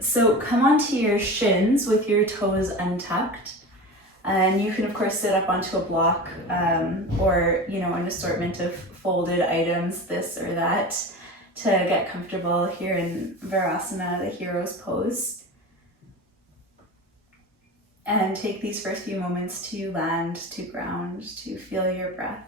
So come onto your shins with your toes untucked. And you can of course sit up onto a block or an assortment of folded items, this or that, to get comfortable here in Virasana, the hero's pose. And take these first few moments to land, to ground, to feel your breath.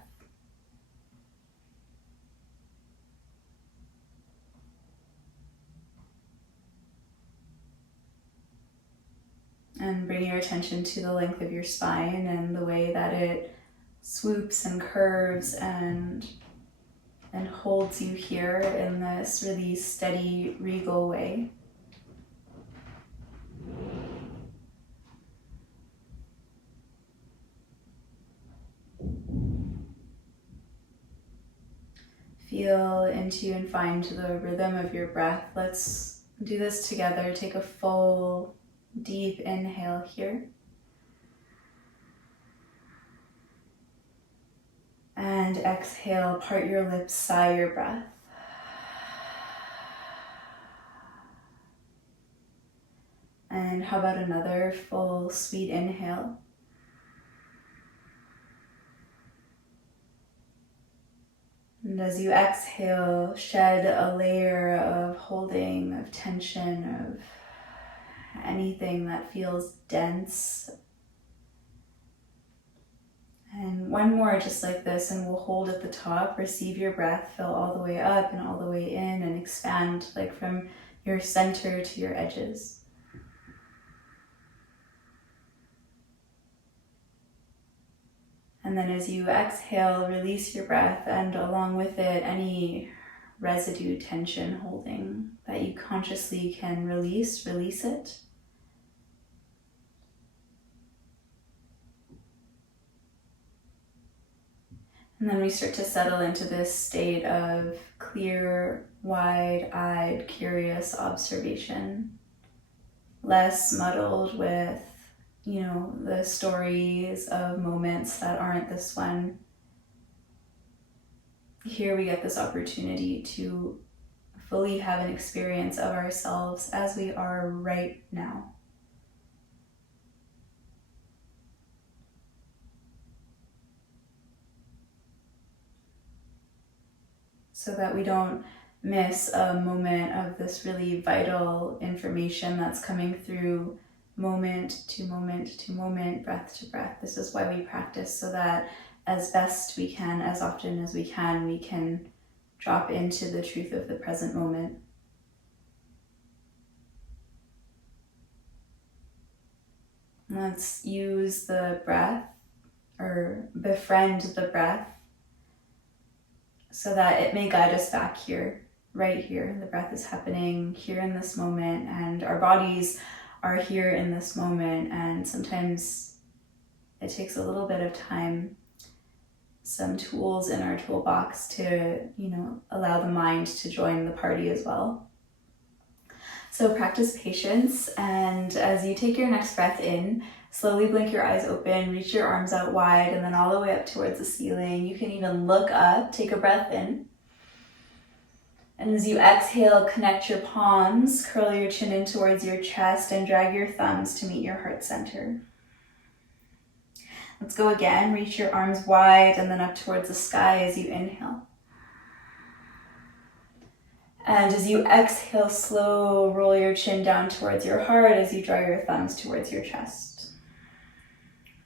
And bring your attention to the length of your spine and the way that it swoops and curves and holds you here in this really steady, regal way. Feel into and find the rhythm of your breath. Let's do this together. Take a full, deep inhale here. And exhale, part your lips, sigh your breath. And how about another full, sweet inhale? And as you exhale, shed a layer of holding, of tension, of anything that feels dense. And one more just like this, and we'll hold at the top. Receive your breath, fill all the way up and all the way in, and expand like from your center to your edges. And then as you exhale, release your breath, and along with it, any residue, tension, holding that you consciously can release it. And then we start to settle into this state of clear, wide-eyed, curious observation, less muddled with the stories of moments that aren't this one. Here we get this opportunity to fully have an experience of ourselves as we are right now. So that we don't miss a moment of this really vital information that's coming through moment to moment to moment, breath to breath. This is why we practice, so that as best we can, as often as we can drop into the truth of the present moment. Let's use the breath, or befriend the breath, so that it may guide us back here, right here. The breath is happening here in this moment, and our bodies are here in this moment, and sometimes it takes a little bit of time, some tools in our toolbox to, allow the mind to join the party as well. So practice patience, and as you take your next breath in, slowly blink your eyes open, reach your arms out wide, and then all the way up towards the ceiling. You can even look up, take a breath in. And as you exhale, connect your palms, curl your chin in towards your chest, and drag your thumbs to meet your heart center. Let's go again. Reach your arms wide and then up towards the sky as you inhale. And as you exhale, slow, roll your chin down towards your heart as you draw your thumbs towards your chest.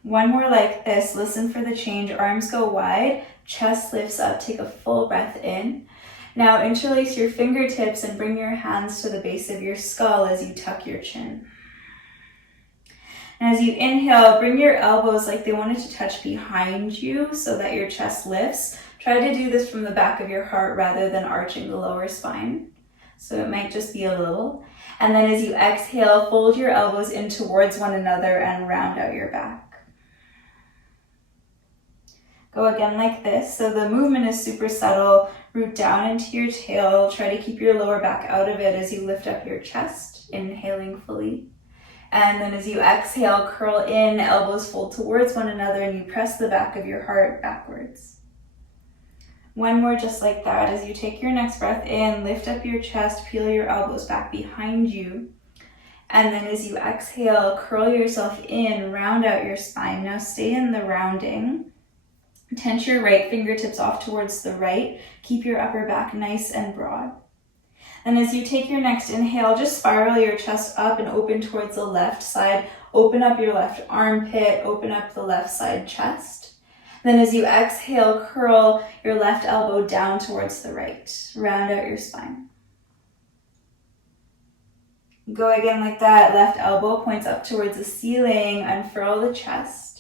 One more like this. Listen for the change. Arms go wide, chest lifts up. Take a full breath in. Now interlace your fingertips and bring your hands to the base of your skull as you tuck your chin. And as you inhale, bring your elbows like they wanted to touch behind you so that your chest lifts. Try to do this from the back of your heart rather than arching the lower spine. So it might just be a little. And then as you exhale, fold your elbows in towards one another and round out your back. Go again like this. So the movement is super subtle. Root down into your tail. Try to keep your lower back out of it as you lift up your chest, inhaling fully. And then as you exhale, curl in, elbows fold towards one another, and you press the back of your heart backwards. One more just like that. As you take your next breath in, lift up your chest, peel your elbows back behind you. And then as you exhale, curl yourself in, round out your spine. Now stay in the rounding. Tense your right fingertips off towards the right. Keep your upper back nice and broad. And as you take your next inhale, just spiral your chest up and open towards the left side. Open up your left armpit, open up the left side chest. Then as you exhale, curl your left elbow down towards the right. Round out your spine. Go again like that. Left elbow points up towards the ceiling. Unfurl the chest.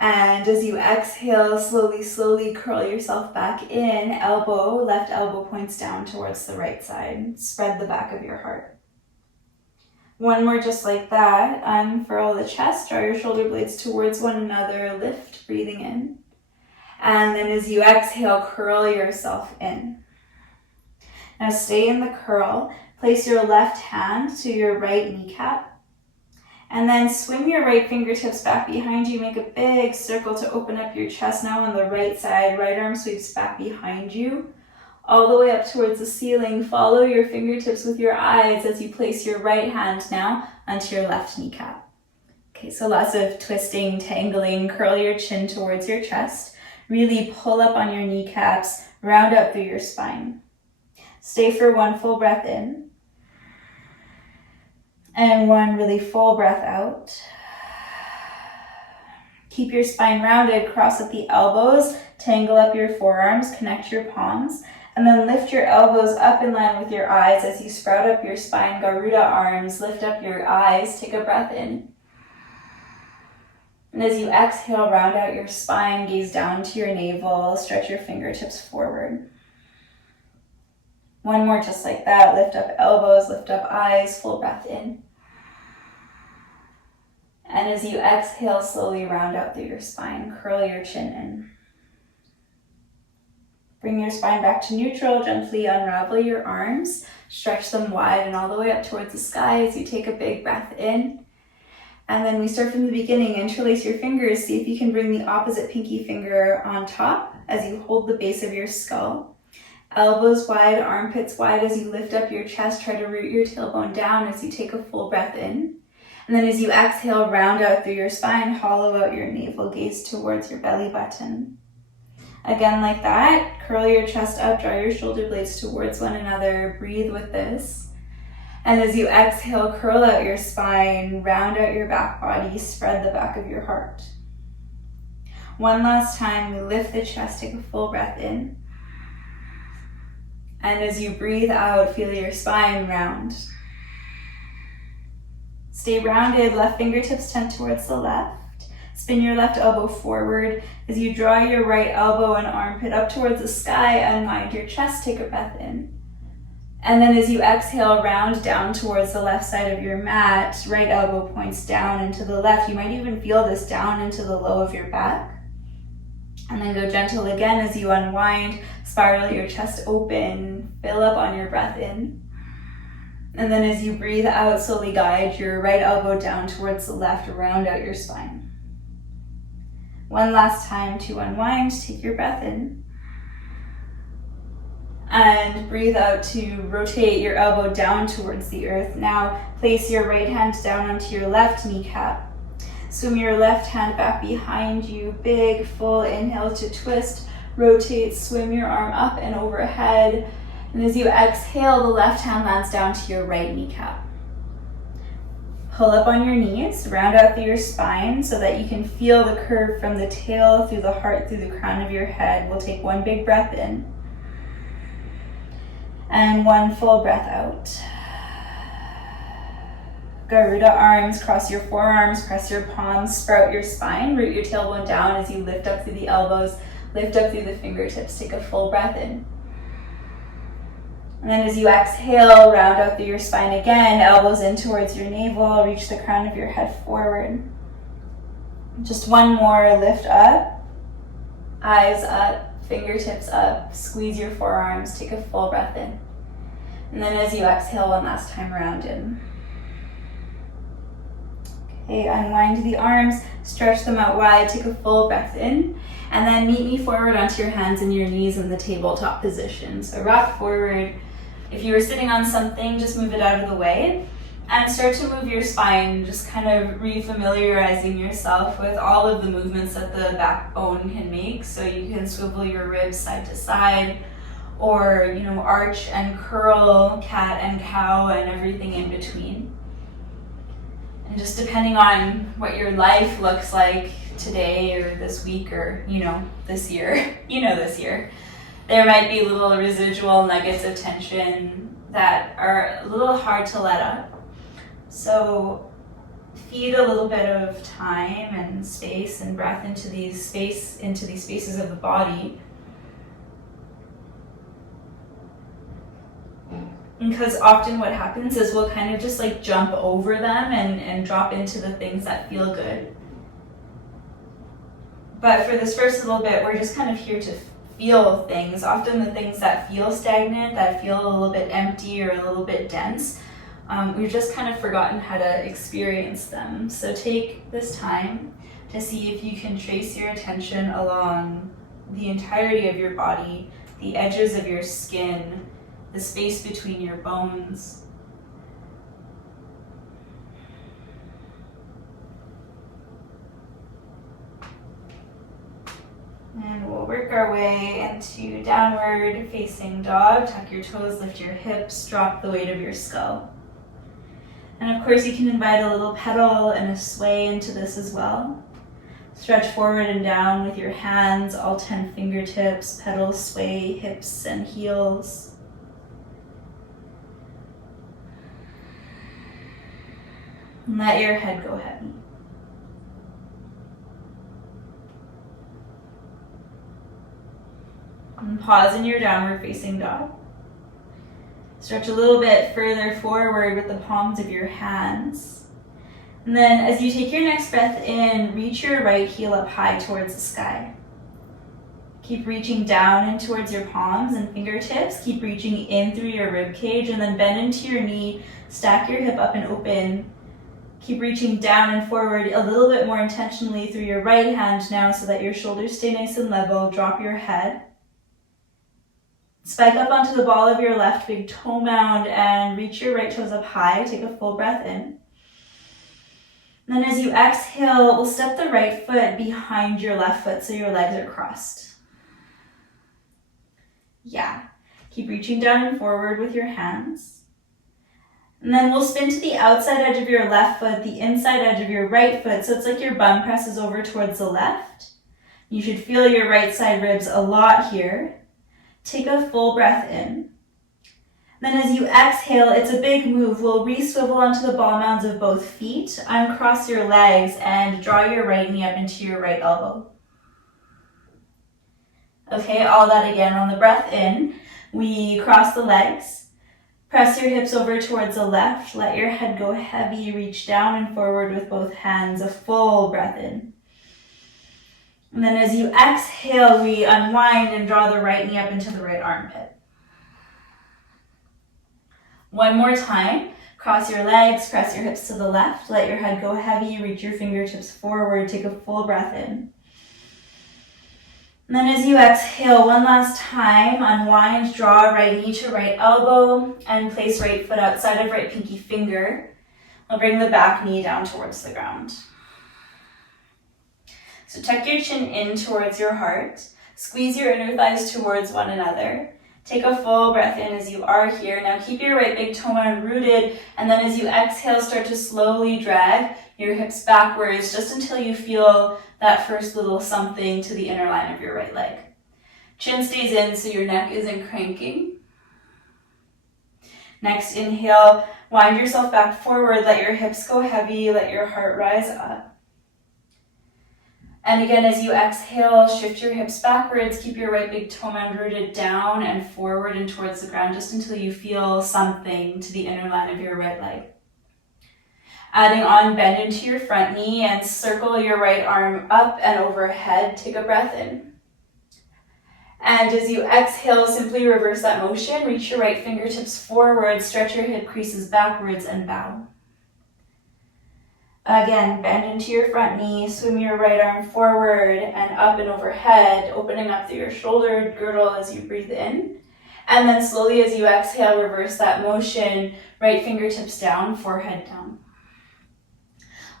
And as you exhale, slowly curl yourself back in. Left elbow points down towards the right side. Spread the back of your heart. One more just like that. Unfurl the chest, draw your shoulder blades towards one another, lift, breathing in. And then as you exhale, curl yourself in. Now stay in the curl. Place your left hand to your right kneecap. And then swing your right fingertips back behind you. Make a big circle to open up your chest. Now on the right side, right arm sweeps back behind you, all the way up towards the ceiling. Follow your fingertips with your eyes as you place your right hand now onto your left kneecap. Okay, so lots of twisting, tangling. Curl your chin towards your chest. Really pull up on your kneecaps. Round out through your spine. Stay for one full breath in. And one really full breath out. Keep your spine rounded, cross at the elbows, tangle up your forearms, connect your palms, and then lift your elbows up in line with your eyes as you sprout up your spine, Garuda arms, lift up your eyes, take a breath in. And as you exhale, round out your spine, gaze down to your navel, stretch your fingertips forward. One more just like that, lift up elbows, lift up eyes, full breath in. And as you exhale, slowly round out through your spine, curl your chin in. Bring your spine back to neutral, gently unravel your arms, stretch them wide and all the way up towards the sky as you take a big breath in. And then we start from the beginning, interlace your fingers, see if you can bring the opposite pinky finger on top as you hold the base of your skull. Elbows wide, armpits wide as you lift up your chest, try to root your tailbone down as you take a full breath in. And then as you exhale, round out through your spine, hollow out your navel, gaze towards your belly button. Again like that, curl your chest up, draw your shoulder blades towards one another, breathe with this. And as you exhale, curl out your spine, round out your back body, spread the back of your heart. One last time, we lift the chest, take a full breath in. And as you breathe out, feel your spine round. Stay rounded, left fingertips tend towards the left. Spin your left elbow forward. As you draw your right elbow and armpit up towards the sky, unwind your chest, take a breath in. And then as you exhale, round down towards the left side of your mat. Right elbow points down and to the left. You might even feel this down into the low of your back. And then go gentle again as you unwind, spiral your chest open, fill up on your breath in. And then as you breathe out, slowly guide your right elbow down towards the left, round out your spine. One last time to unwind, take your breath in. And breathe out to rotate your elbow down towards the earth. Now place your right hand down onto your left kneecap. Swim your left hand back behind you, big full inhale to twist, rotate, swim your arm up and overhead. And as you exhale, the left hand lands down to your right kneecap. Pull up on your knees, round out through your spine so that you can feel the curve from the tail through the heart, through the crown of your head. We'll take one big breath in. And one full breath out. Garuda arms, cross your forearms, press your palms, sprout your spine, root your tailbone down as you lift up through the elbows, lift up through the fingertips, take a full breath in. And then as you exhale, round out through your spine again, elbows in towards your navel, reach the crown of your head forward. Just one more, lift up, eyes up, fingertips up, squeeze your forearms, take a full breath in. And then as you exhale, one last time, round in. Okay, unwind the arms, stretch them out wide, take a full breath in, and then meet me forward onto your hands and your knees in the tabletop position. So rock forward, If you were sitting on something, just move it out of the way and start to move your spine, just kind of refamiliarizing yourself with all of the movements that the backbone can make. So you can swivel your ribs side to side, or arch and curl, cat and cow, and everything in between. And just depending on what your life looks like today or this week or this year, this year, there might be little residual nuggets of tension that are a little hard to let up. So feed a little bit of time and space and breath into these spaces of the body. Because often what happens is we'll kind of just like jump over them and drop into the things that feel good. But for this first little bit, we're just kind of here to feel things. Often the things that feel stagnant, that feel a little bit empty or a little bit dense, we've just kind of forgotten how to experience them. So take this time to see if you can trace your attention along the entirety of your body, the edges of your skin, the space between your bones. And we'll work our way into downward facing dog. Tuck your toes, lift your hips, drop the weight of your skull. And of course you can invite a little pedal and a sway into this as well. Stretch forward and down with your hands, all 10 fingertips, pedal, sway, hips and heels. And let your head go heavy. And pause in your downward facing dog. Stretch a little bit further forward with the palms of your hands. And then as you take your next breath in, reach your right heel up high towards the sky. Keep reaching down in towards your palms and fingertips. Keep reaching in through your rib cage and then bend into your knee. Stack your hip up and open. Keep reaching down and forward a little bit more intentionally through your right hand now so that your shoulders stay nice and level. Drop your head. Spike up onto the ball of your left big toe mound and reach your right toes up high. Take a full breath in. And then as you exhale, we'll step the right foot behind your left foot so your legs are crossed. Yeah. Keep reaching down and forward with your hands. And then we'll spin to the outside edge of your left foot, the inside edge of your right foot. So it's like your bum presses over towards the left. You should feel your right side ribs a lot here. Take a full breath in. Then as you exhale, it's a big move. We'll re-swivel onto the ball mounds of both feet, uncross your legs, and draw your right knee up into your right elbow. Okay, all that again on the breath in. We cross the legs. Press your hips over towards the left. Let your head go heavy. Reach down and forward with both hands. A full breath in. And then as you exhale, we unwind and draw the right knee up into the right armpit. One more time. Cross your legs, press your hips to the left. Let your head go heavy. Reach your fingertips forward. Take a full breath in. And then as you exhale, one last time, unwind, draw right knee to right elbow, and place right foot outside of right pinky finger. We'll bring the back knee down towards the ground. So tuck your chin in towards your heart. Squeeze your inner thighs towards one another. Take a full breath in as you are here. Now keep your right big toe mound rooted, and then as you exhale, start to slowly drag your hips backwards just until you feel that first little something to the inner line of your right leg. Chin stays in so your neck isn't cranking. Next, inhale, wind yourself back forward, let your hips go heavy, let your heart rise up. And again, as you exhale, shift your hips backwards, keep your right big toe mound rooted down and forward and towards the ground just until you feel something to the inner line of your right leg. Adding on, bend into your front knee and circle your right arm up and overhead. Take a breath in. And as you exhale, simply reverse that motion. Reach your right fingertips forward, stretch your hip creases backwards and bow. Again, bend into your front knee, swim your right arm forward and up and overhead, opening up through your shoulder girdle as you breathe in. And then slowly as you exhale, reverse that motion, right fingertips down, forehead down.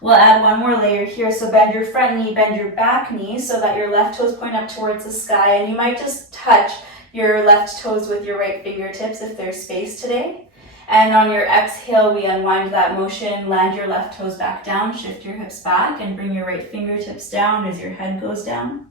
We'll add one more layer here. So bend your front knee, bend your back knee so that your left toes point up towards the sky. And you might just touch your left toes with your right fingertips if there's space today. And on your exhale, we unwind that motion, land your left toes back down, shift your hips back, and bring your right fingertips down as your head goes down.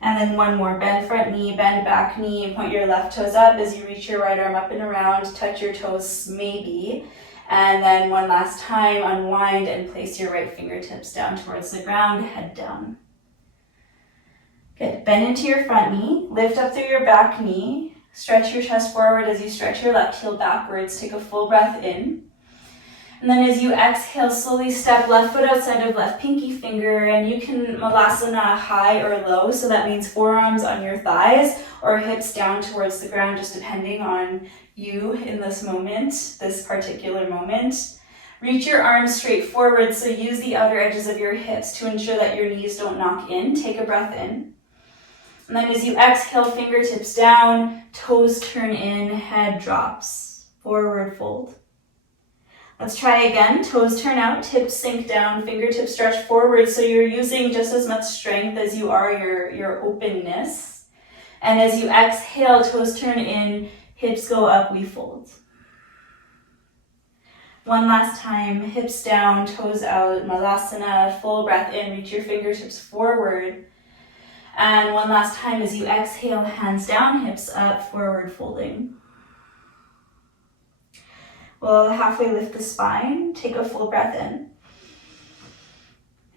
And then one more, bend front knee, bend back knee, point your left toes up as you reach your right arm up and around, touch your toes maybe. And then one last time, unwind and place your right fingertips down towards the ground, head down. Good, bend into your front knee, lift up through your back knee, stretch your chest forward as you stretch your left heel backwards, take a full breath in. And then as you exhale, slowly step left foot outside of left pinky finger, and you can malasana high or low, so that means forearms on your thighs or hips down towards the ground, just depending on you in this moment, this particular moment. Reach your arms straight forward, so use the outer edges of your hips to ensure that your knees don't knock in. Take a breath in. And then as you exhale, fingertips down, toes turn in, head drops, forward fold. Let's try again. Toes turn out, hips sink down, fingertips stretch forward, so you're using just as much strength as you are your openness. And as you exhale, toes turn in, hips go up, we fold. One last time, hips down, toes out, malasana, full breath in, reach your fingertips forward. And one last time as you exhale, hands down, hips up, forward folding. We'll halfway lift the spine, take a full breath in.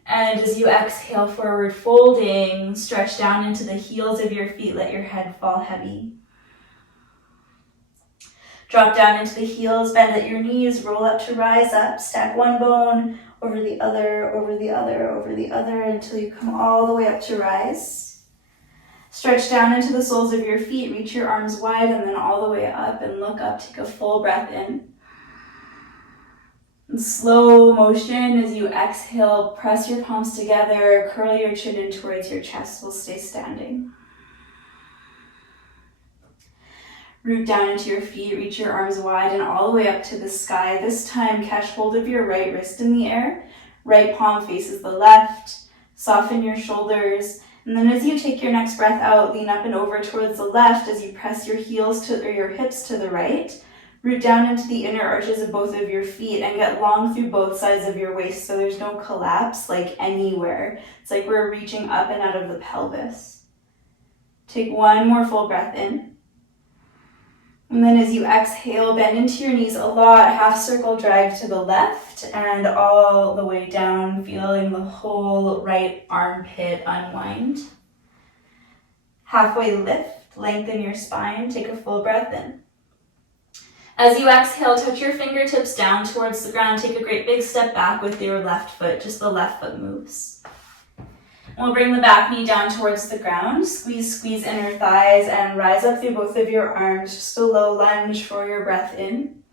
And as you exhale, forward folding, stretch down into the heels of your feet, let your head fall heavy. Drop down into the heels, bend at your knees, roll up to rise up, stack one bone over the other, over the other, over the other, until you come all the way up to rise. Stretch down into the soles of your feet, reach your arms wide, and then all the way up and look up, take a full breath in. In slow motion, as you exhale, press your palms together, curl your chin in towards your chest. We'll stay standing. Root down into your feet, reach your arms wide and all the way up to the sky. This time, catch hold of your right wrist in the air. Right palm faces the left. Soften your shoulders. And then as you take your next breath out, lean up and over towards the left as you press your your hips to the right. Root down into the inner arches of both of your feet and get long through both sides of your waist so there's no collapse like anywhere. It's like we're reaching up and out of the pelvis. Take one more full breath in. And then as you exhale, bend into your knees a lot, half circle drag to the left and all the way down, feeling the whole right armpit unwind. Halfway lift, lengthen your spine, take a full breath in. As you exhale, touch your fingertips down towards the ground. Take a great big step back with your left foot. Just the left foot moves. We'll bring the back knee down towards the ground. Squeeze inner thighs and rise up through both of your arms. Just a low lunge for your breath in.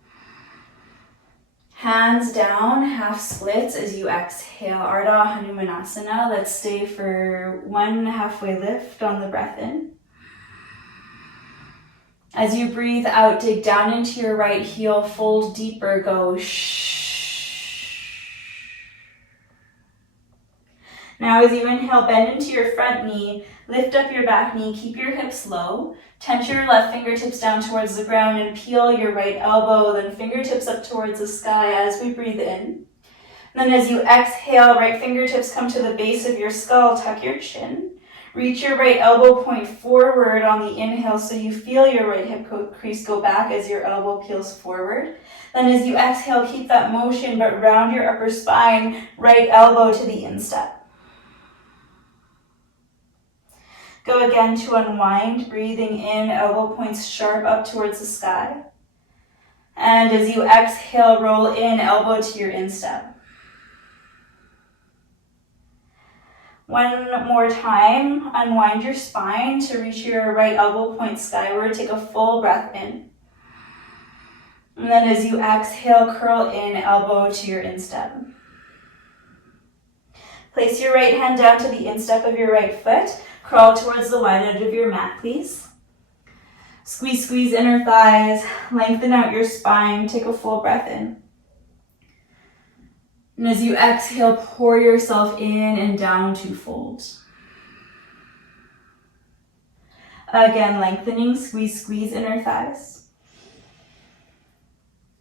Hands down, half splits as you exhale. Ardha Hanumanasana. Let's stay for one halfway lift on the breath in. As you breathe out, dig down into your right heel, fold deeper, go shh. Now as you inhale, bend into your front knee, lift up your back knee, keep your hips low, tense your left fingertips down towards the ground and peel your right elbow, then fingertips up towards the sky as we breathe in. And then as you exhale, right fingertips come to the base of your skull, tuck your chin. Reach your right elbow point forward on the inhale so you feel your right hip crease go back as your elbow peels forward. Then as you exhale, keep that motion but round your upper spine, right elbow to the instep. Go again to unwind, breathing in, elbow points sharp up towards the sky. And as you exhale, roll in, elbow to your instep. One more time, unwind your spine to reach your right elbow point skyward. Take a full breath in. And then as you exhale, curl in, elbow to your instep. Place your right hand down to the instep of your right foot. Crawl towards the wide edge of your mat, please. Squeeze, squeeze inner thighs. Lengthen out your spine. Take a full breath in. And as you exhale, pour yourself in and down to fold. Again, lengthening, squeeze, squeeze inner thighs.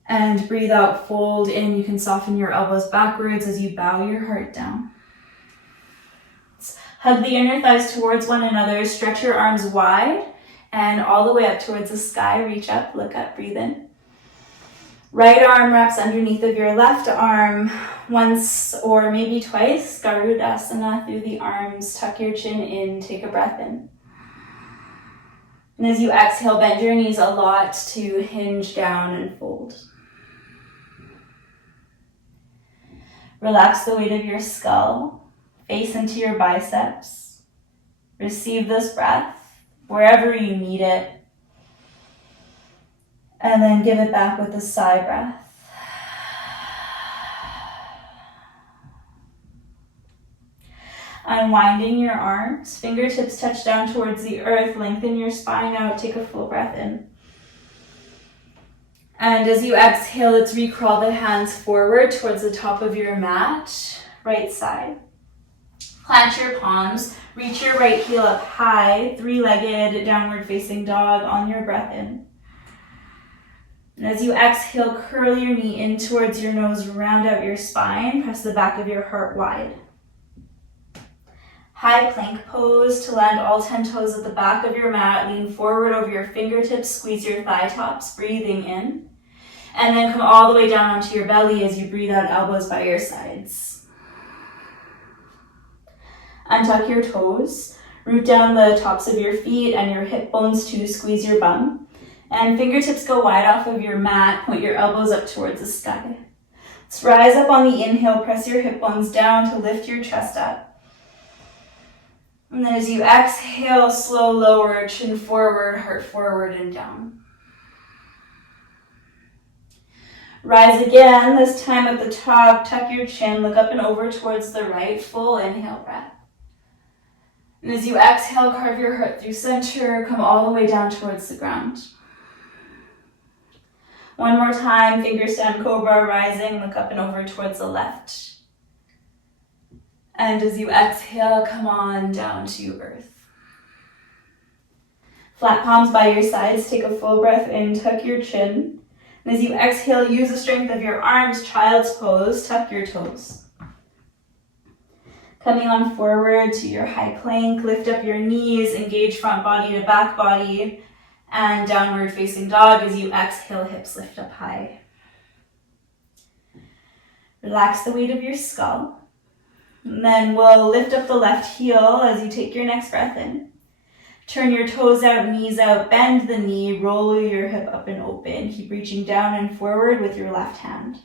And breathe out, fold in. You can soften your elbows backwards as you bow your heart down. Hug the inner thighs towards one another. Stretch your arms wide and all the way up towards the sky. Reach up, look up, breathe in. Right arm wraps underneath of your left arm. Once or maybe twice, Garudasana through the arms. Tuck your chin in, take a breath in. And as you exhale, bend your knees a lot to hinge down and fold. Relax the weight of your skull. Face into your biceps. Receive this breath wherever you need it. And then give it back with a sigh breath. Unwinding your arms, fingertips touch down towards the earth, lengthen your spine out, take a full breath in. And as you exhale, let's recrawl the hands forward towards the top of your mat, right side. Plant your palms, reach your right heel up high, three-legged downward facing dog on your breath in. And as you exhale, curl your knee in towards your nose, round out your spine, press the back of your heart wide. High plank pose to land all 10 toes at the back of your mat. Lean forward over your fingertips, squeeze your thigh tops, breathing in. And then come all the way down onto your belly as you breathe out, elbows by your sides. Untuck your toes, root down the tops of your feet and your hip bones to squeeze your bum. And fingertips go wide off of your mat, point your elbows up towards the sky. Let's rise up on the inhale, press your hip bones down to lift your chest up. And then as you exhale, slow lower, chin forward, heart forward and down. Rise again, this time at the top, tuck your chin, look up and over towards the right, full inhale breath. And as you exhale, carve your heart through center, come all the way down towards the ground. One more time, finger stand cobra, rising, look up and over towards the left. And as you exhale, come on down to earth. Flat palms by your sides, take a full breath in, tuck your chin. And as you exhale, use the strength of your arms, child's pose, tuck your toes. Coming on forward to your high plank, lift up your knees, engage front body to back body, and downward facing dog. As you exhale, hips lift up high. Relax the weight of your skull. And then we'll lift up the left heel as you take your next breath in. Turn your toes out, knees out, bend the knee, roll your hip up and open. Keep reaching down and forward with your left hand.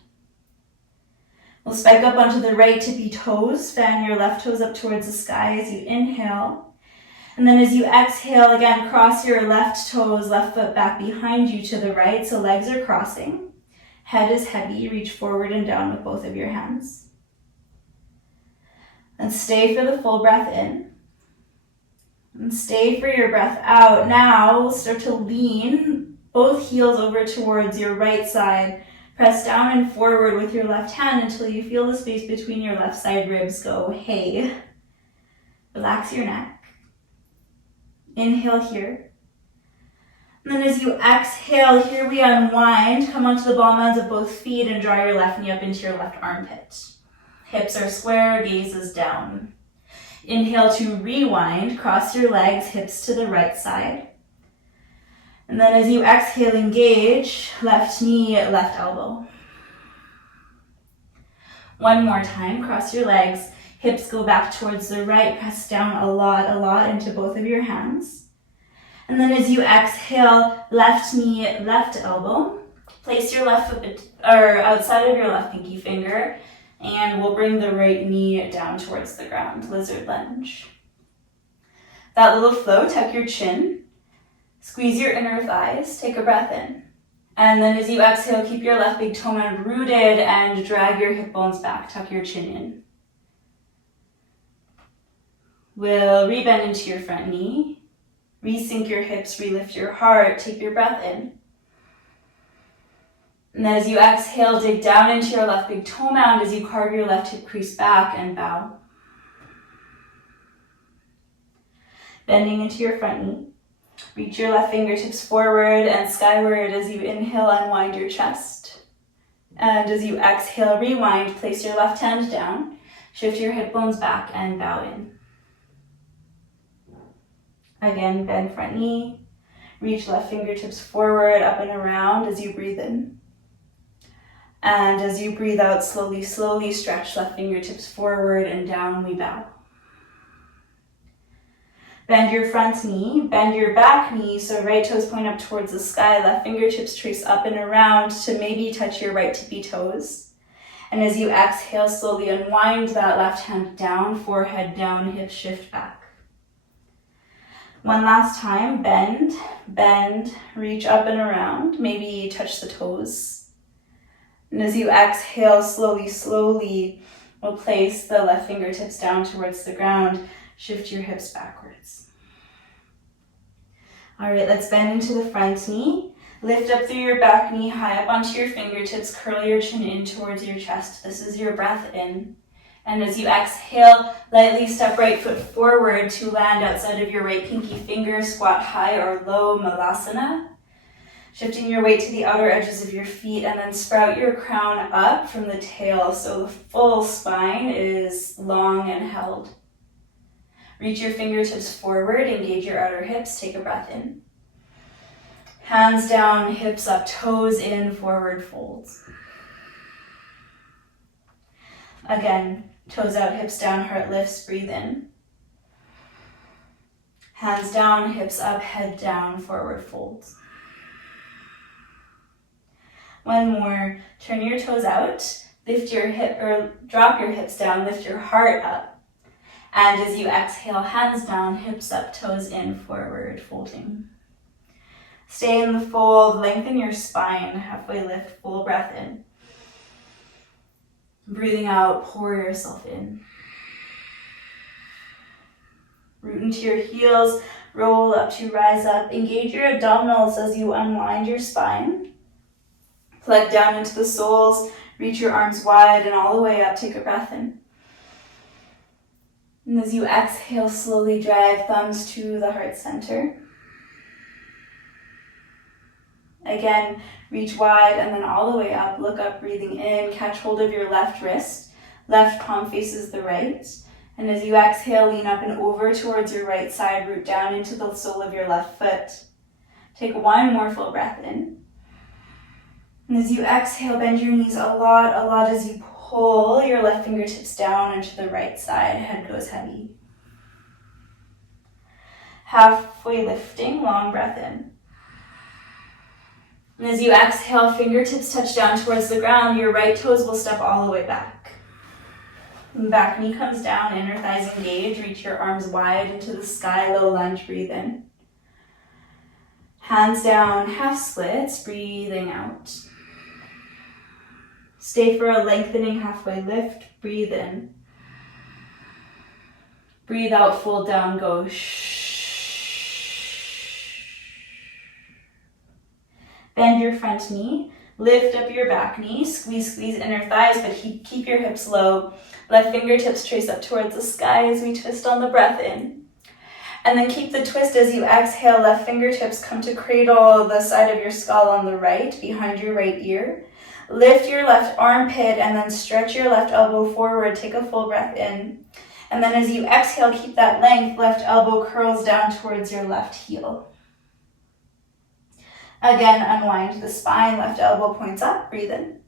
We'll spike up onto the right tippy toes, fan your left toes up towards the sky as you inhale. And then as you exhale, again, cross your left toes, left foot back behind you to the right, so legs are crossing. Head is heavy, reach forward and down with both of your hands. And stay for the full breath in. And stay for your breath out. Now we'll start to lean both heels over towards your right side. Press down and forward with your left hand until you feel the space between your left side ribs go, hey. Relax your neck. Inhale here. And then as you exhale, here we unwind. Come onto the ball mounds of both feet and draw your left knee up into your left armpit. Hips are square, gaze is down. Inhale to rewind, cross your legs, hips to the right side. And then as you exhale, engage, left knee, left elbow. One more time, cross your legs, hips go back towards the right, press down a lot into both of your hands. And then as you exhale, left knee, left elbow. Place your left foot outside of your left pinky finger. And we'll bring the right knee down towards the ground, lizard lunge. That little flow, tuck your chin, squeeze your inner thighs, take a breath in. And then as you exhale, keep your left big toe mound rooted and drag your hip bones back, tuck your chin in. We'll rebend into your front knee, Resync your hips, relift your heart. Take your breath in. And as you exhale, dig down into your left big toe mound as you carve your left hip crease back and bow. Bending into your front knee. Reach your left fingertips forward and skyward as you inhale, unwind your chest. And as you exhale, rewind, place your left hand down, shift your hip bones back and bow in. Again, bend front knee, reach left fingertips forward, up and around as you breathe in. And as you breathe out, slowly, slowly stretch left fingertips forward and down, we bow. Bend your front knee, bend your back knee, so right toes point up towards the sky, left fingertips trace up and around to maybe touch your right tippy toes. And as you exhale, slowly unwind that left hand down, forehead down, hip shift back. One last time, bend, bend, reach up and around, maybe touch the toes. And as you exhale, slowly, slowly, we'll place the left fingertips down towards the ground. Shift your hips backwards. All right, let's bend into the front knee. Lift up through your back knee, high up onto your fingertips. Curl your chin in towards your chest. This is your breath in. And as you exhale, lightly step right foot forward to land outside of your right pinky finger. Squat high or low, Malasana. Shifting your weight to the outer edges of your feet and then sprout your crown up from the tail so the full spine is long and held. Reach your fingertips forward, engage your outer hips, take a breath in. Hands down, hips up, toes in, forward folds. Again, toes out, hips down, heart lifts, breathe in. Hands down, hips up, head down, forward folds. One more, turn your toes out, lift your hip or drop your hips down, lift your heart up. And as you exhale, hands down, hips up, toes in, forward, folding. Stay in the fold, lengthen your spine, halfway lift, full breath in. Breathing out, pour yourself in. Root into your heels, roll up to rise up. Engage your abdominals as you unwind your spine. Plug down into the soles, reach your arms wide and all the way up, take a breath in. And as you exhale, slowly drag thumbs to the heart center. Again, reach wide and then all the way up, look up, breathing in, catch hold of your left wrist, left palm faces the right. And as you exhale, lean up and over towards your right side, root down into the sole of your left foot. Take one more full breath in. And as you exhale, bend your knees a lot as you pull your left fingertips down into the right side, head goes heavy. Halfway lifting, long breath in. And as you exhale, fingertips touch down towards the ground, your right toes will step all the way back. And back knee comes down, inner thighs engage, reach your arms wide into the sky, low lunge, breathe in. Hands down, half splits, breathing out. Stay for a lengthening halfway lift, breathe in. Breathe out, fold down, go Bend your front knee, lift up your back knee, squeeze inner thighs, but keep your hips low. Left fingertips trace up towards the sky as we twist on the breath in. And then keep the twist as you exhale, left fingertips come to cradle the side of your skull on the right, behind your right ear. Lift your left armpit and then stretch your left elbow forward, take a full breath in. And then as you exhale, keep that length, left elbow curls down towards your left heel. Again, unwind the spine, left elbow points up, breathe in.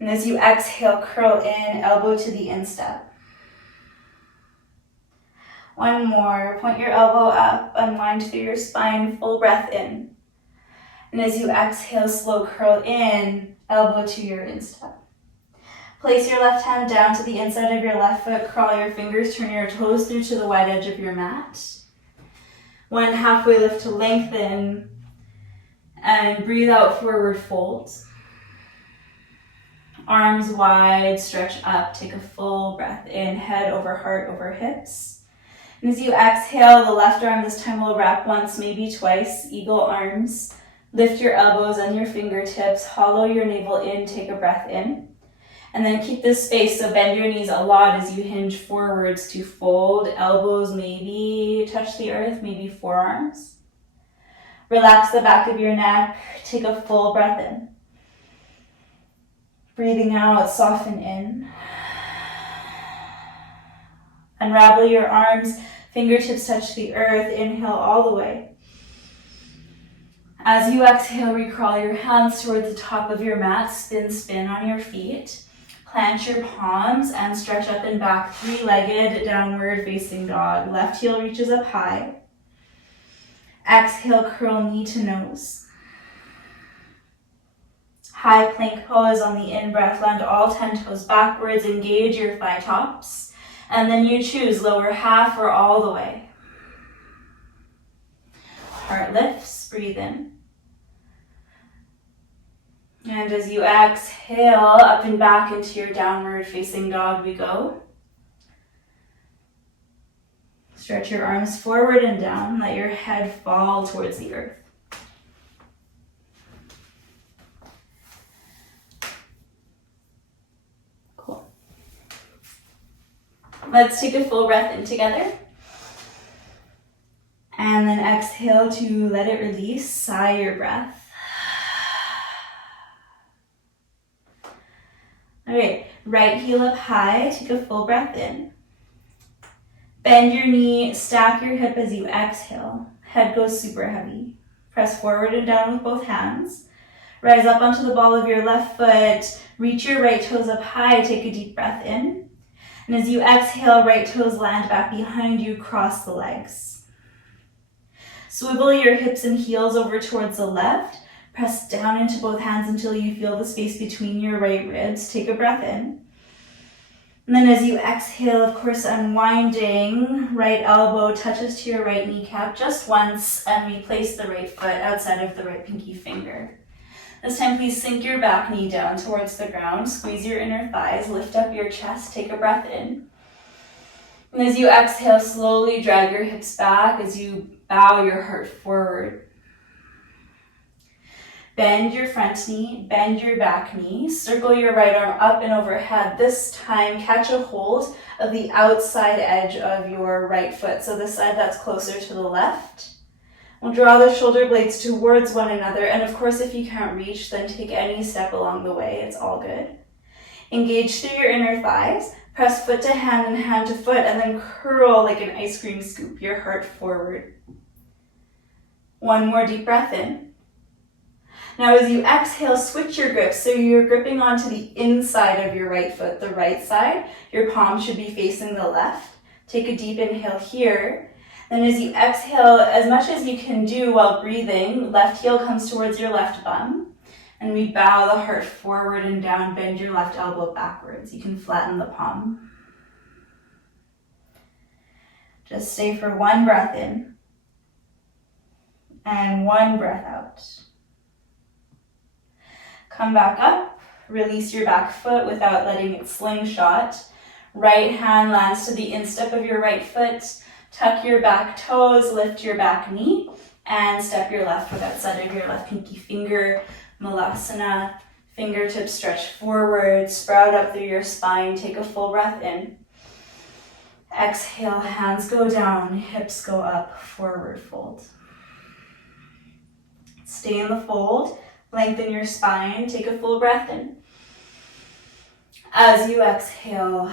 And as you exhale, curl in, elbow to the instep. One more, point your elbow up, unwind through your spine, full breath in. And as you exhale, slow curl in, elbow to your instep. Place your left hand down to the inside of your left foot, crawl your fingers, turn your toes through to the wide edge of your mat. One halfway lift to lengthen, and breathe out, forward fold. Arms wide, stretch up, take a full breath in, head over heart over hips. And as you exhale, the left arm this time will wrap once, maybe twice, eagle arms. Lift your elbows and your fingertips, hollow your navel in, take a breath in. And then keep this space, so bend your knees a lot as you hinge forwards to fold. Elbows maybe touch the earth, maybe forearms. Relax the back of your neck, take a full breath in. Breathing out, soften in. Unravel your arms, fingertips touch the earth, inhale all the way. As you exhale, recrawl your hands towards the top of your mat, spin on your feet. Plant your palms and stretch up and back, three-legged downward facing dog. Left heel reaches up high. Exhale, curl knee to nose. High plank pose on the in-breath, land all 10 toes backwards, engage your thigh tops. And then you choose lower half or all the way. Heart lifts, breathe in. And as you exhale, up and back into your downward facing dog we go. Stretch your arms forward and down. Let your head fall towards the earth. Cool. Let's take a full breath in together. And then exhale to let it release. Sigh your breath. All right, right heel up high, take a full breath in. Bend your knee, stack your hip as you exhale. Head goes super heavy. Press forward and down with both hands. Rise up onto the ball of your left foot. Reach your right toes up high, take a deep breath in. And as you exhale, right toes land back behind you, cross the legs. Swivel your hips and heels over towards the left. Press down into both hands until you feel the space between your right ribs. Take a breath in. And then as you exhale, of course, unwinding, right elbow touches to your right kneecap just once, and we place the right foot outside of the right pinky finger. This time, please sink your back knee down towards the ground. Squeeze your inner thighs, lift up your chest, take a breath in. And as you exhale, slowly drag your hips back as you bow your heart forward. Bend your front knee, bend your back knee, circle your right arm up and overhead. This time, catch a hold of the outside edge of your right foot, so the side that's closer to the left. We'll draw the shoulder blades towards one another, and of course, if you can't reach, then take any step along the way. It's all good. Engage through your inner thighs, press foot to hand and hand to foot, and then curl like an ice cream scoop, your heart forward. One more deep breath in. Now as you exhale, switch your grip. So you're gripping onto the inside of your right foot, the right side. Your palm should be facing the left. Take a deep inhale here. Then as you exhale, as much as you can do while breathing, left heel comes towards your left bum. And we bow the heart forward and down, bend your left elbow backwards. You can flatten the palm. Just stay for one breath in. And one breath out. Come back up, release your back foot without letting it slingshot. Right hand lands to the instep of your right foot. Tuck your back toes, lift your back knee, and step your left foot outside of your left pinky finger. Malasana, fingertips stretch forward, sprout up through your spine. Take a full breath in. Exhale, hands go down, hips go up, forward fold. Stay in the fold. Lengthen your spine, take a full breath in. As you exhale,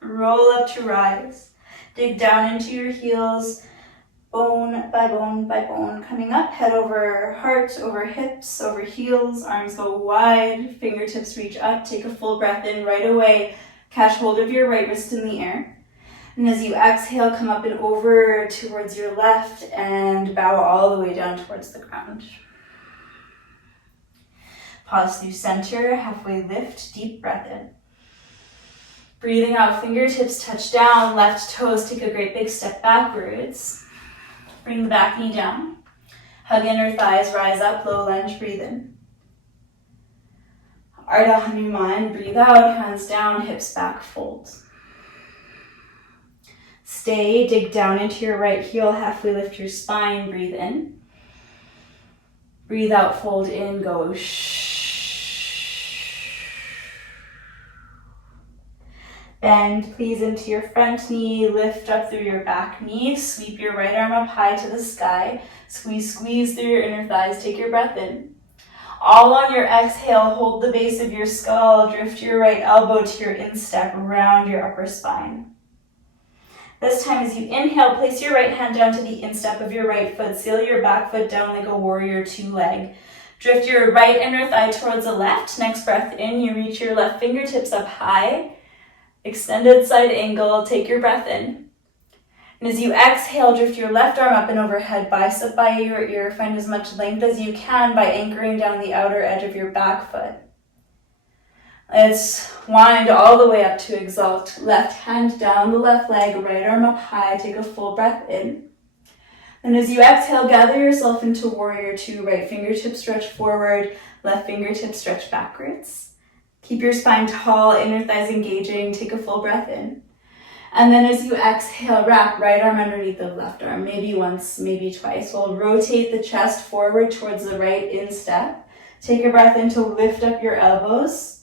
roll up to rise. Dig down into your heels, bone by bone by bone. Coming up, head over heart, over hips, over heels. Arms go wide, fingertips reach up. Take a full breath in right away. Catch hold of your right wrist in the air. And as you exhale, come up and over towards your left and bow all the way down towards the ground. Pause through center, halfway lift, deep breath in. Breathing out, fingertips touch down, left toes take a great big step backwards. Bring the back knee down. Hug inner thighs, rise up, low lunge, breathe in. Ardha Hanuman, breathe out, hands down, hips back, fold. Stay, dig down into your right heel, halfway lift your spine, breathe in. Breathe out, fold in, go Bend, please, into your front knee, lift up through your back knee, sweep your right arm up high to the sky, squeeze through your inner thighs, take your breath in. All on your exhale, hold the base of your skull, drift your right elbow to your instep, round your upper spine. This time as you inhale, place your right hand down to the instep of your right foot, seal your back foot down like a warrior two leg. Drift your right inner thigh towards the left. Next breath in, you reach your left fingertips up high. Extended side angle, take your breath in. And as you exhale, drift your left arm up and overhead, bicep by your ear. Find as much length as you can by anchoring down the outer edge of your back foot. Let's wind all the way up to exalt. Left hand down the left leg, right arm up high. Take a full breath in. And as you exhale, gather yourself into warrior two. Right fingertips stretch forward, left fingertips stretch backwards. Keep your spine tall, inner thighs engaging. Take a full breath in. And then as you exhale, wrap right arm underneath the left arm. Maybe once, maybe twice. We'll rotate the chest forward towards the right instep. Take a breath in to lift up your elbows.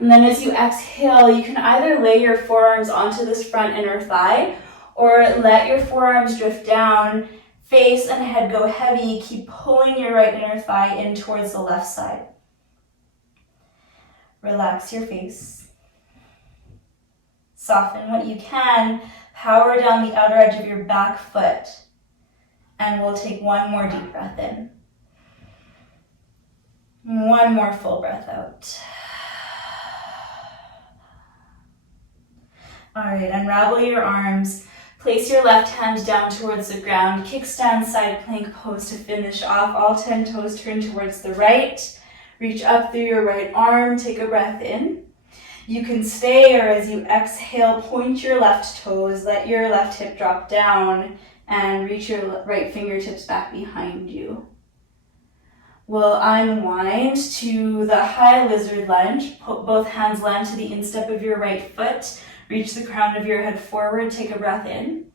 And then as you exhale, you can either lay your forearms onto this front inner thigh or let your forearms drift down, face and head go heavy. Keep pulling your right inner thigh in towards the left side. Relax your face. Soften what you can. Power down the outer edge of your back foot. And we'll take one more deep breath in. One more full breath out. All right, unravel your arms. Place your left hand down towards the ground. Kickstand side plank pose to finish off. All 10 toes turn towards the right. Reach up through your right arm, take a breath in. You can stay, or as you exhale, point your left toes, let your left hip drop down, and reach your right fingertips back behind you. We'll unwind to the high lizard lunge. Put both hands land to the instep of your right foot. Reach the crown of your head forward, take a breath in.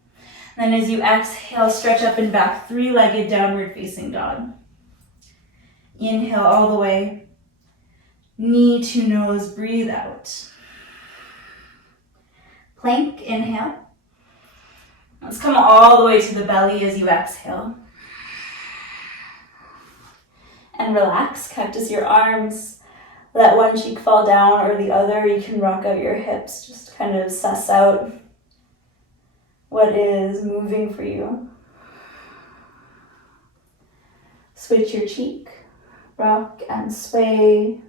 Then as you exhale, stretch up and back, three-legged downward facing dog. Inhale all the way, knee to nose, breathe out. Plank, inhale. Let's come all the way to the belly as you exhale. And relax, cactus your arms. Let one cheek fall down or the other. You can rock out your hips, just kind of suss out what is moving for you. Switch your cheek. Rock and sway.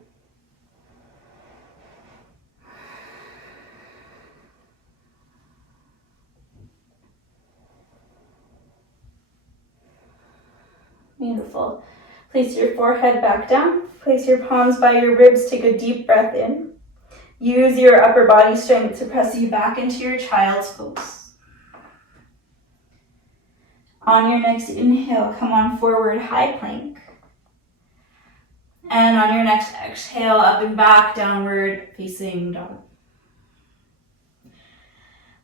Beautiful. Place your forehead back down. Place your palms by your ribs. Take a deep breath in. Use your upper body strength to press you back into your child's pose. On your next inhale, come on forward, high plank. And on your next exhale, up and back, downward facing dog.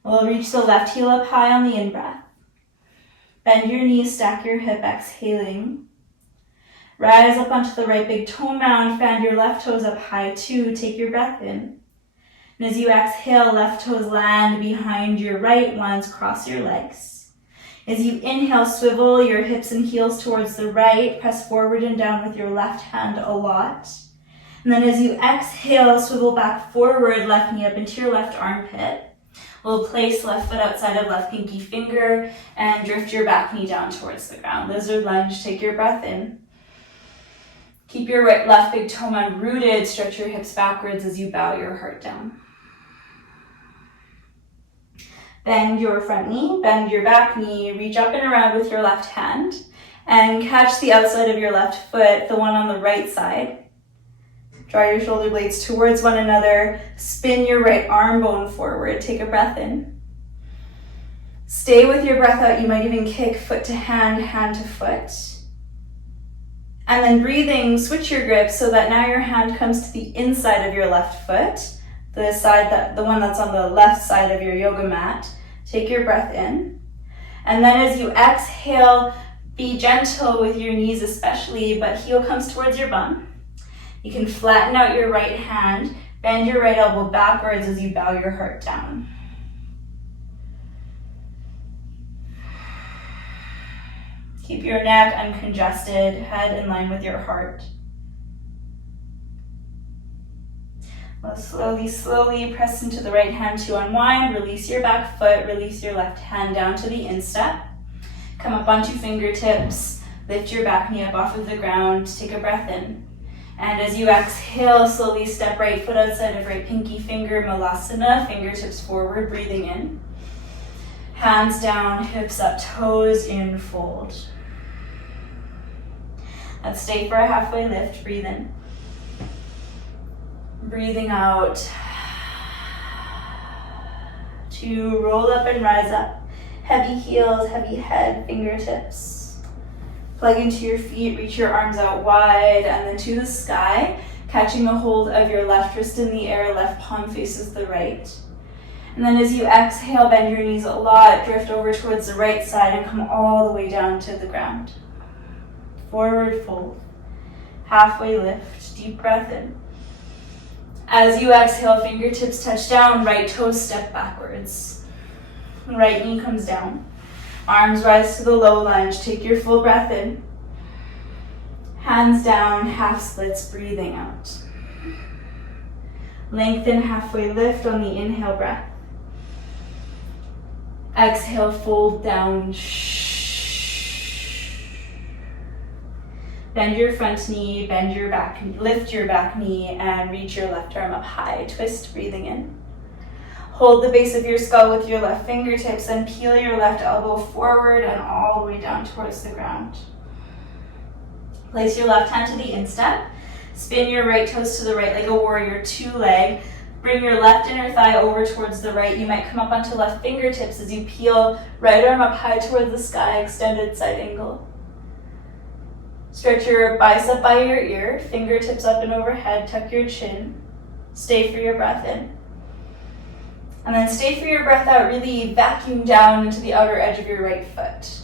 We'll reach the left heel up high on the in-breath. Bend your knees, stack your hip, exhaling. Rise up onto the right big toe mound, fan your left toes up high too, take your breath in. And as you exhale, left toes land behind your right ones, cross your legs. As you inhale, swivel your hips and heels towards the right, press forward and down with your left hand a lot. And then as you exhale, swivel back forward, left knee up into your left armpit. We'll place left foot outside of left pinky finger and drift your back knee down towards the ground. Lizard lunge, take your breath in. Keep your left big toe mound rooted, stretch your hips backwards as you bow your heart down. Bend your front knee, bend your back knee, reach up and around with your left hand, and catch the outside of your left foot, the one on the right side. Draw your shoulder blades towards one another, spin your right arm bone forward, take a breath in. Stay with your breath out, you might even kick foot to hand, hand to foot. And then breathing, switch your grip so that now your hand comes to the inside of your left foot, the one that's on the left side of your yoga mat. Take your breath in. And then as you exhale, be gentle with your knees especially, but heel comes towards your bum. You can flatten out your right hand, bend your right elbow backwards as you bow your heart down. Keep your neck uncongested, head in line with your heart. We'll slowly press into the right hand to unwind. Release your back foot, release your left hand down to the instep. Come up onto fingertips, lift your back knee up off of the ground, take a breath in. And as you exhale, slowly step right foot outside of right pinky finger, Malasana, fingertips forward, breathing in. Hands down, hips up, toes in, fold. Let's stay for a halfway lift, breathe in. Breathing out. 2, roll up and rise up. Heavy heels, heavy head, fingertips. Plug into your feet, reach your arms out wide, and then to the sky, catching a hold of your left wrist in the air, left palm faces the right. And then as you exhale, bend your knees a lot, drift over towards the right side and come all the way down to the ground. Forward fold. Halfway lift, deep breath in. As you exhale, fingertips touch down, right toes step backwards. Right knee comes down. Arms rise to the low lunge. Take your full breath in. Hands down, half splits, breathing out. Lengthen, halfway lift on the inhale breath. Exhale, fold down. Bend your front knee, bend your back, lift your back knee, and reach your left arm up high. Twist, breathing in. Hold the base of your skull with your left fingertips and peel your left elbow forward and all the way down towards the ground. Place your left hand to the instep. Spin your right toes to the right like a warrior 2 leg. Bring your left inner thigh over towards the right. You might come up onto left fingertips as you peel right arm up high towards the sky, extended side angle. Stretch your bicep by your ear, fingertips up and overhead, tuck your chin. Stay for your breath in. And then stay for your breath out, really vacuum down into the outer edge of your right foot.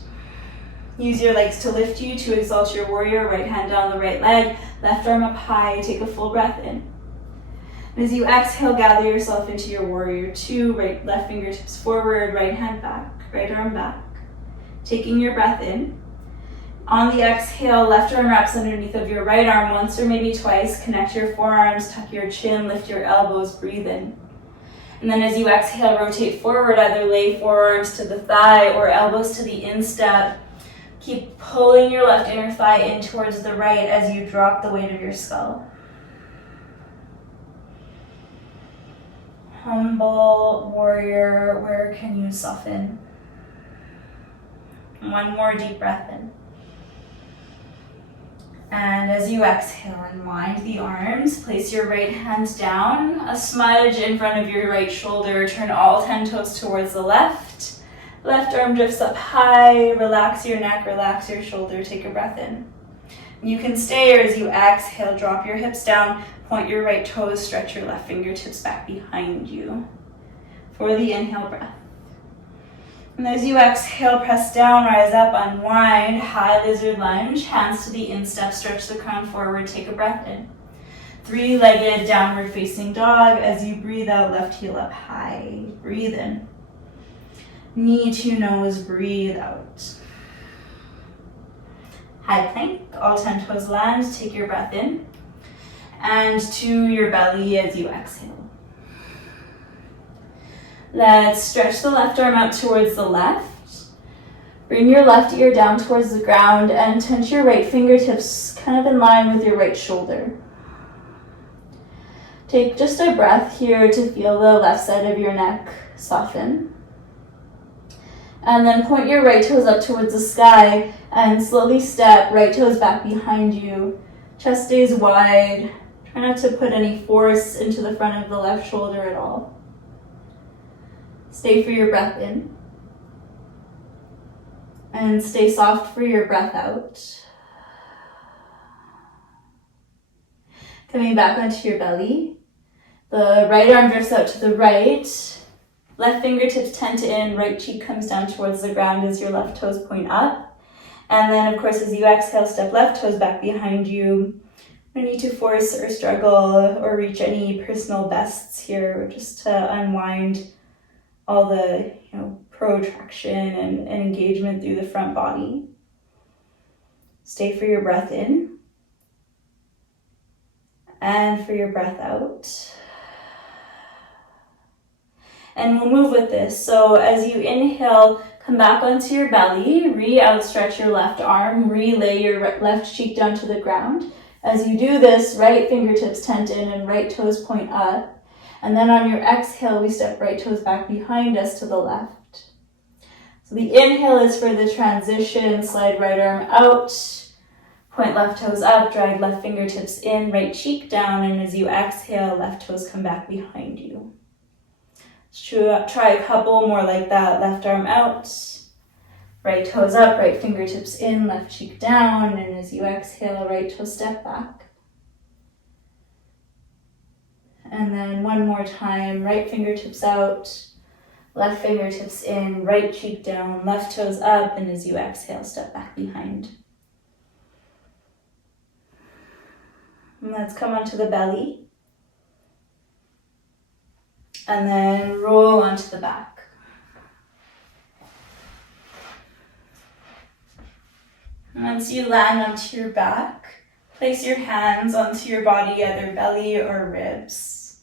Use your legs to lift you to exalt your warrior, right hand down the right leg, left arm up high, take a full breath in. And as you exhale, gather yourself into your warrior 2, left fingertips forward, right hand back, right arm back. Taking your breath in. On the exhale, left arm wraps underneath of your right arm once or maybe twice. Connect your forearms, tuck your chin, lift your elbows, breathe in. And then as you exhale, rotate forward, either lay forearms to the thigh or elbows to the instep. Keep pulling your left inner thigh in towards the right as you drop the weight of your skull. Humble warrior, where can you soften? One more deep breath in. And as you exhale, unwind the arms. Place your right hand down, a smudge in front of your right shoulder. Turn all 10 toes towards the left. Left arm drifts up high. Relax your neck, relax your shoulder. Take a breath in. You can stay, or as you exhale, drop your hips down, point your right toes, stretch your left fingertips back behind you for the inhale breath. And as you exhale, press down, rise up, unwind, high lizard lunge, hands to the instep, stretch the crown forward, take a breath in. 3-legged downward facing dog. As you breathe out, left heel up high, breathe in. Knee to nose, breathe out. High plank, all 10 toes land, take your breath in. And to your belly as you exhale. Let's stretch the left arm out towards the left. Bring your left ear down towards the ground and touch your right fingertips kind of in line with your right shoulder. Take just a breath here to feel the left side of your neck soften. And then point your right toes up towards the sky and slowly step right toes back behind you. Chest stays wide. Try not to put any force into the front of the left shoulder at all. Stay for your breath in. And stay soft for your breath out. Coming back onto your belly. The right arm drifts out to the right. Left fingertips tent in, right cheek comes down towards the ground as your left toes point up. And then, of course, as you exhale, step left toes back behind you. No need to force or struggle or reach any personal bests here, just to unwind all the protraction and engagement through the front body. Stay for your breath in and for your breath out. And we'll move with this. So as you inhale, come back onto your belly, re-outstretch your left arm, relay your left cheek down to the ground. As you do this, right fingertips tent in and right toes point up. And then on your exhale, we step right toes back behind us to the left. So the inhale is for the transition, slide right arm out, point left toes up, drag left fingertips in, right cheek down, and as you exhale, left toes come back behind you. Try a couple more like that. Left arm out, right toes up, right fingertips in, left cheek down, and as you exhale, right toe step back. And then one more time, right fingertips out, left fingertips in, right cheek down, left toes up, and as you exhale, step back behind. And let's come onto the belly. And then roll onto the back. And once you land onto your back, place your hands onto your body, either belly or ribs.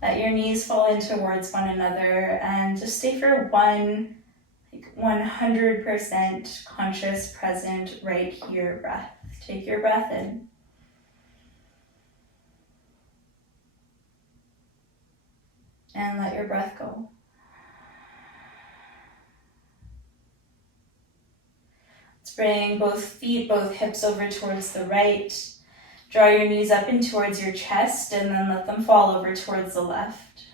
Let your knees fall in towards one another and just stay for 100% conscious, present, right here breath. Take your breath in. And let your breath go. Let's bring both feet, both hips over towards the right. Draw your knees up in towards your chest and then let them fall over towards the left.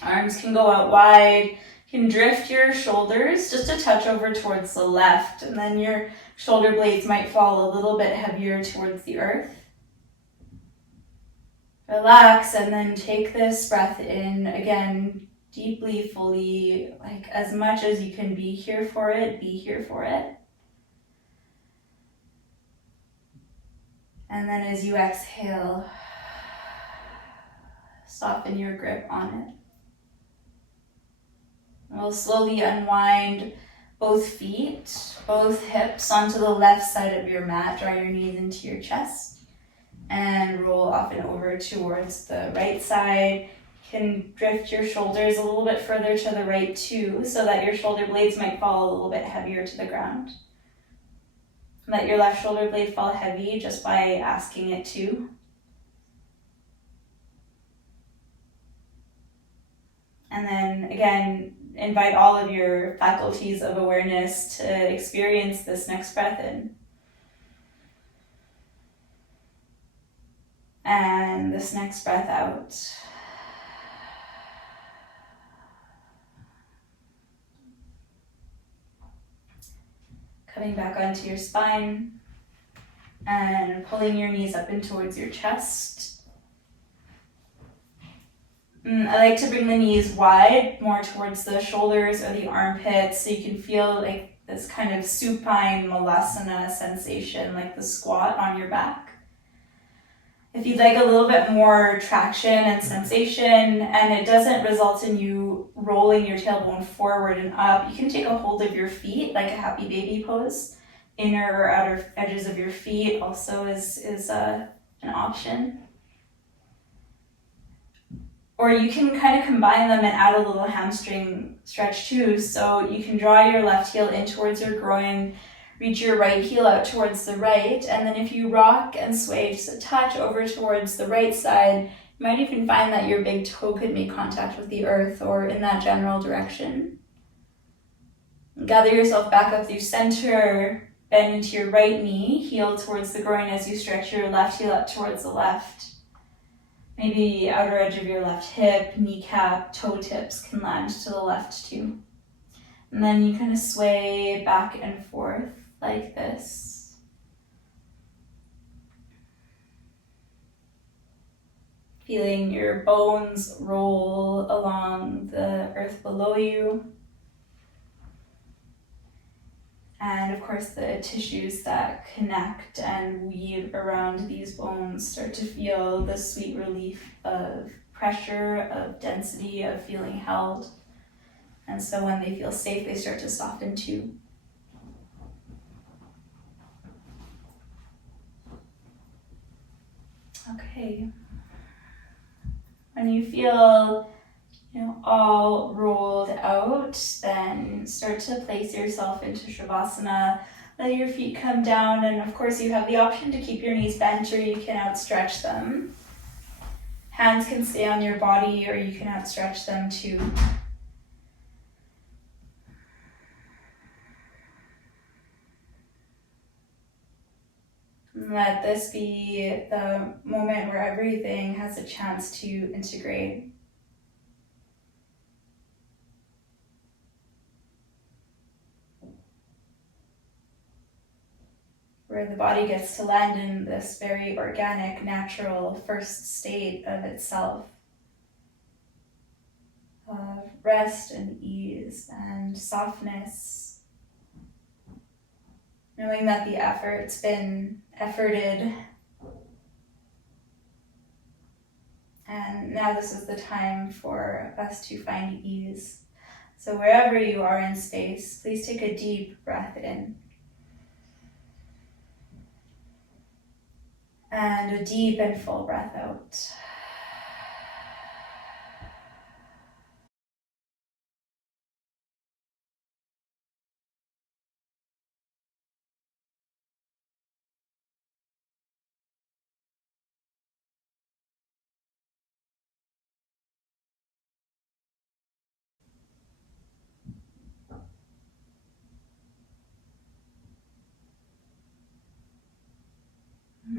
Arms can go out wide. You can drift your shoulders just a touch over towards the left, and then your shoulder blades might fall a little bit heavier towards the earth. Relax and then take this breath in again, deeply, fully, like as much as you can be here for it, be here for it. And then as you exhale, soften your grip on it. We'll slowly unwind both feet, both hips onto the left side of your mat. Draw your knees into your chest. And roll off and over towards the right side. You can drift your shoulders a little bit further to the right too, so that your shoulder blades might fall a little bit heavier to the ground. Let your left shoulder blade fall heavy just by asking it to. And then again, invite all of your faculties of awareness to experience this next breath in. And this next breath out. Coming back onto your spine and pulling your knees up in towards your chest. I like to bring the knees wide, more towards the shoulders or the armpits, so you can feel like this kind of supine malasana sensation, like the squat on your back. If you'd like a little bit more traction and sensation, and it doesn't result in you rolling your tailbone forward and up, you can take a hold of your feet like a happy baby pose. Inner or outer edges of your feet also is an option. Or you can kind of combine them and add a little hamstring stretch too. So you can draw your left heel in towards your groin, reach your right heel out towards the right, and then if you rock and sway just a touch over towards the right side, you might even find that your big toe could make contact with the earth or in that general direction. Gather yourself back up through center, bend into your right knee, heel towards the groin as you stretch your left heel up towards the left. Maybe outer edge of your left hip, kneecap, toe tips can land to the left too. And then you kind of sway back and forth like this. Feeling your bones roll along the earth below you. And of course, the tissues that connect and weave around these bones start to feel the sweet relief of pressure, of density, of feeling held. And so when they feel safe, they start to soften too. Okay. When you feel all rolled out, then start to place yourself into Shavasana. Let your feet come down, and of course you have the option to keep your knees bent or you can outstretch them. Hands can stay on your body or you can outstretch them too. Let this be the moment where everything has a chance to integrate. Where the body gets to land in this very organic, natural first state of itself, of rest and ease and softness, knowing that the effort's been efforted, and now this is the time for us to find ease. So wherever you are in space, please take a deep breath in. And a deep and full breath out.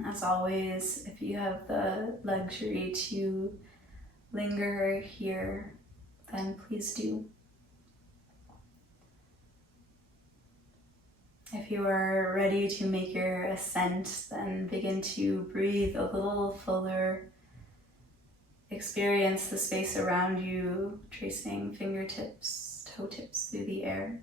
As always, if you have the luxury to linger here, then please do. If you are ready to make your ascent, then begin to breathe a little fuller. Experience the space around you, tracing fingertips, toe tips through the air.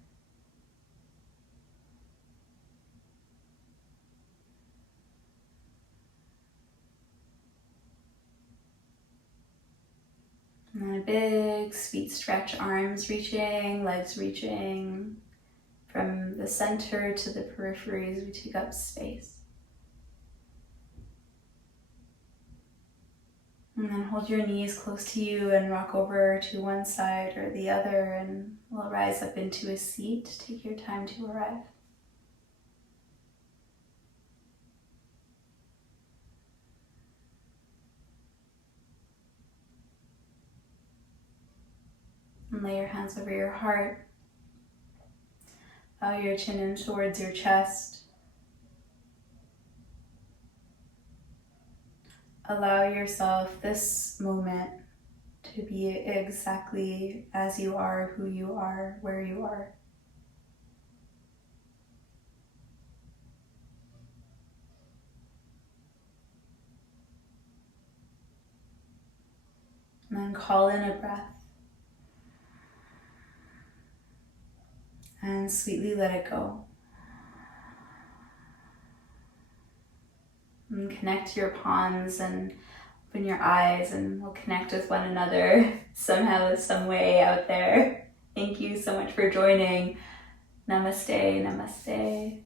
And then a big, sweet stretch, arms reaching, legs reaching. From the center to the peripheries, we take up space. And then hold your knees close to you and rock over to one side or the other, and we'll rise up into a seat. Take your time to arrive. And lay your hands over your heart. Bow your chin in towards your chest. Allow yourself this moment to be exactly as you are, who you are, where you are. And then call in a breath. And sweetly let it go. And connect your palms and open your eyes, and we'll connect with one another somehow, some way out there. Thank you so much for joining. Namaste, namaste.